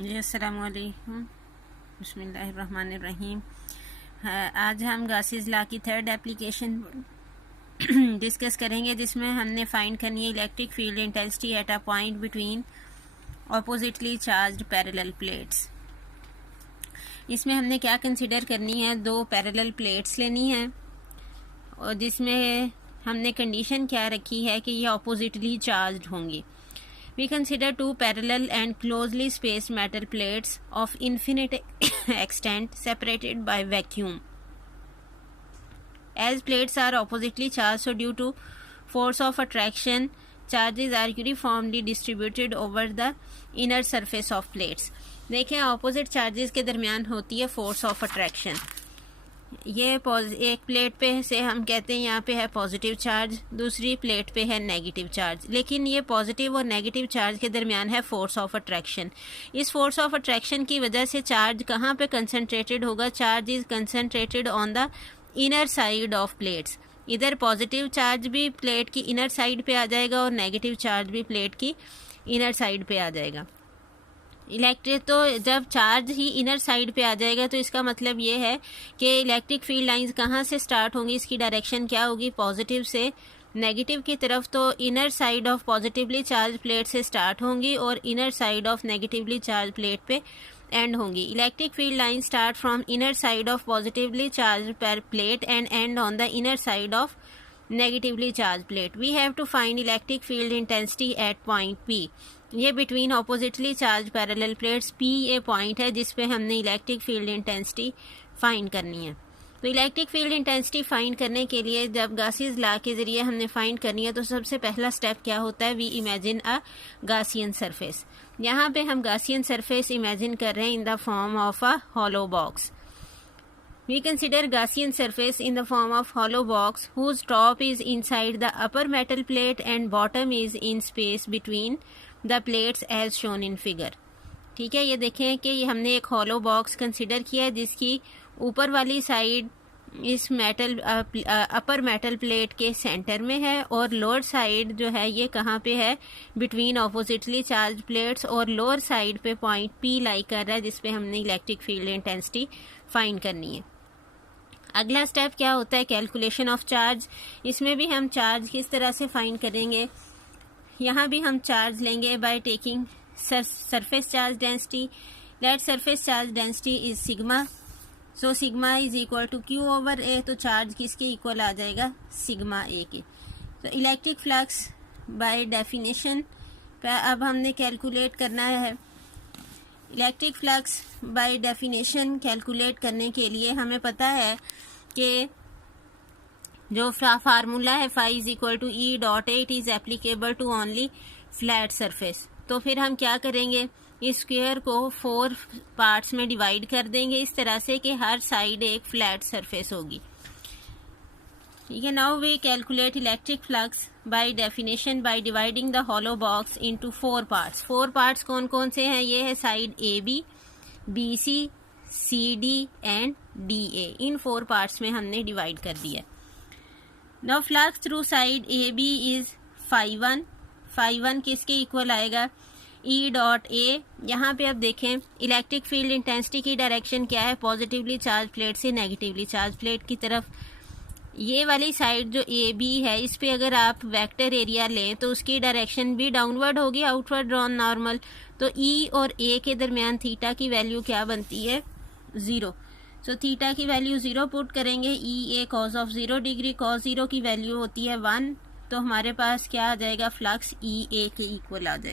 जी अस्सलामु अलैकुम, बिस्मिल्लाहिर्रहमानिर्रहीम। आज हम गासेस लॉ की थर्ड एप्लीकेशन डिस्कस करेंगे, जिसमें हमने फाइंड करनी है electric field intensity at a point between oppositely charged parallel plates. इसमें हमने क्या कंसिडर करनी है, दो पैरेलल प्लेट्स लेनी है और जिसमें हमने कंडीशन क्या रखी है कि ये ऑपोजिटली चार्ज्ड होंगी। We consider two parallel and closely spaced metal plates of infinite extent separated by vacuum. As plates are oppositely charged, so due to force of attraction, charges are uniformly distributed over the inner surface of plates. देखें, opposite charges के दरमियान होती है force of attraction. ये एक plate पे से हम कहते हैं यहाँ पे है पॉजिटिव चार्ज, दूसरी प्लेट पे है नेगेटिव चार्ज, लेकिन ये पॉजिटिव और नेगेटिव चार्ज के दरमियान है फोर्स ऑफ अट्रैक्शन। इस फोर्स ऑफ अट्रैक्शन की वजह से चार्ज कहाँ पे कंसंट्रेटेड होगा? Charge is concentrated on the inner side of plates. इधर पॉजिटिव चार्ज भी प्लेट की इनर साइड पे आ जाएगा और नेगेटिव चार्ज भी प्लेट की इनर साइड पे आ जाएगा। इलेक्ट्रिक तो जब चार्ज ही इनर साइड पे आ जाएगा तो इसका मतलब ये है कि इलेक्ट्रिक फील्ड लाइंस कहाँ से स्टार्ट होंगी, इसकी डायरेक्शन क्या होगी? पॉजिटिव से नेगेटिव की तरफ। तो inner side of positively charge plate से स्टार्ट होंगी और inner side of negatively charge plate पे एंड होंगी। Electric field line start from inner side of positively charge plate and and on the inner side of negatively charged plate. We have to find electric field intensity at point P. ये between oppositely charge parallel plates P ये point है जिस पे हमने electric field intensity find करनी है। तो electric field intensity find करने के लिए जब गासियस लॉ के ज़रिए हमने फाइंड करनी है तो सबसे पहला स्टेप क्या होता है? We imagine a Gaussian surface. यहाँ पे हम गासियन सरफेस इमेजिन कर रहे हैं in the form of a hollow box. We consider Gaussian surface in the form of hollow box whose top is inside the upper metal plate and bottom is in space between the plates as shown in figure. ठीक है, ये देखें कि ये हमने एक hollow box consider किया है जिसकी ऊपर वाली साइड इस मेटल अपर मेटल प्लेट के सेंटर में है और लोअर साइड जो है ये कहाँ पे है? बिटवीन ऑपोजिटली चार्ज प्लेट्स, और लोअर साइड पे पॉइंट P लाई कर रहा है जिस पे हमने इलेक्ट्रिक फील्ड इंटेंसिटी फाइंड करनी है। अगला स्टेप क्या होता है? Calculation of charge. इसमें भी हम चार्ज किस तरह से फाइंड करेंगे? यहाँ भी हम चार्ज लेंगे by taking surface charge density. Let surface charge density is sigma, so sigma is equal to Q over A। तो चार्ज किसके इक्वल आ जाएगा? सिग्मा A के। तो इलेक्ट्रिक फ्लक्स बाय डेफिनेशन अब हमने कैलकुलेट करना है। Electric flux by definition calculate करने के लिए हमें पता है कि जो फार्मूला है phi is equal to E dot A, it is applicable to only flat surface. तो फिर हम क्या करेंगे? इस स्क्वायर को 4 पार्ट्स में डिवाइड कर देंगे इस तरह से कि हर साइड एक फ्लैट सरफेस होगी। ठीक है, now we calculate electric flux by definition by dividing the hollow box into 4 parts. 4 parts कौन कौन से हैं? ये है side AB, BC, CD and DA। इन 4 पार्ट्स में हमने डिवाइड कर दिया। Now flux through side AB is φ1। φ1 किसके इक्वल आएगा? E dot A। यहाँ पे अब देखें इलेक्ट्रिक फील्ड इंटेंसिटी की डायरेक्शन क्या है? पॉजिटिवली चार्ज प्लेट से नेगेटिवली चार्ज प्लेट की तरफ। ये वाली साइड जो AB है इस पे अगर आप वेक्टर एरिया लें तो उसकी डायरेक्शन भी डाउनवर्ड होगी, आउटवर्ड ड्रॉन नॉर्मल। तो E और A के दरमियान थीटा की वैल्यू क्या बनती है? 0। सो थीटा की वैल्यू 0 पुट करेंगे। EA cause of 0 degree, cause 0 की वैल्यू होती है 1। तो हमारे पास क्या आ जाएगा? फ्लक्स EA के इक्वल आ जाएगा।